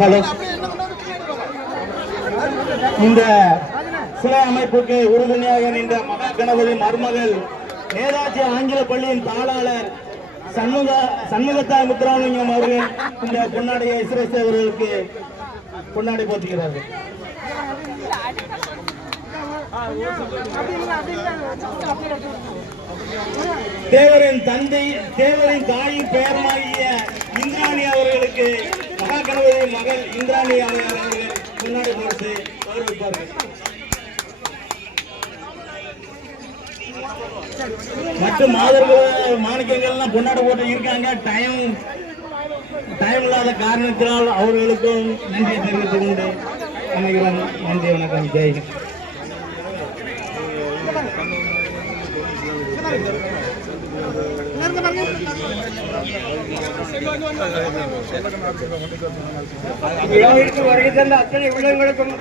Hello, இந்த சிலை அமைப்புக்கு உறுதுணையாக நின்ற மகா கணபதி மருமகள் நேதாஜி ஆங்கில பள்ளியின் தாளாளர் சண்முகத்தாய் முத்துராமலிங்கம் அவர்கள் இந்த பொன்னாடியை இஸ்ரேஸ் அவர்களுக்கு பொன்னாடி போற்றுகிறார்கள். தேவரின் தாயின் பெயர்மாகிய இந்திராணி அவர்களுக்கு மகா கணபதி மகள் இந்திராணி அவர்கள் முன்னாடி போட்டு கௌரவிப்பார்கள். மற்ற மாணிக்கங்கள்லாம் கொண்டாட போட்டு இருக்காங்க. டைம் இல்லாத காரணத்தினால் அவர்களுக்கும் நன்றியை தெரிவித்துக் கொண்டு அமைகிறோம். நன்றி, வணக்கம், ஜெய். வருகை தந்த அத்தனை உள்ளங்களுக்கும்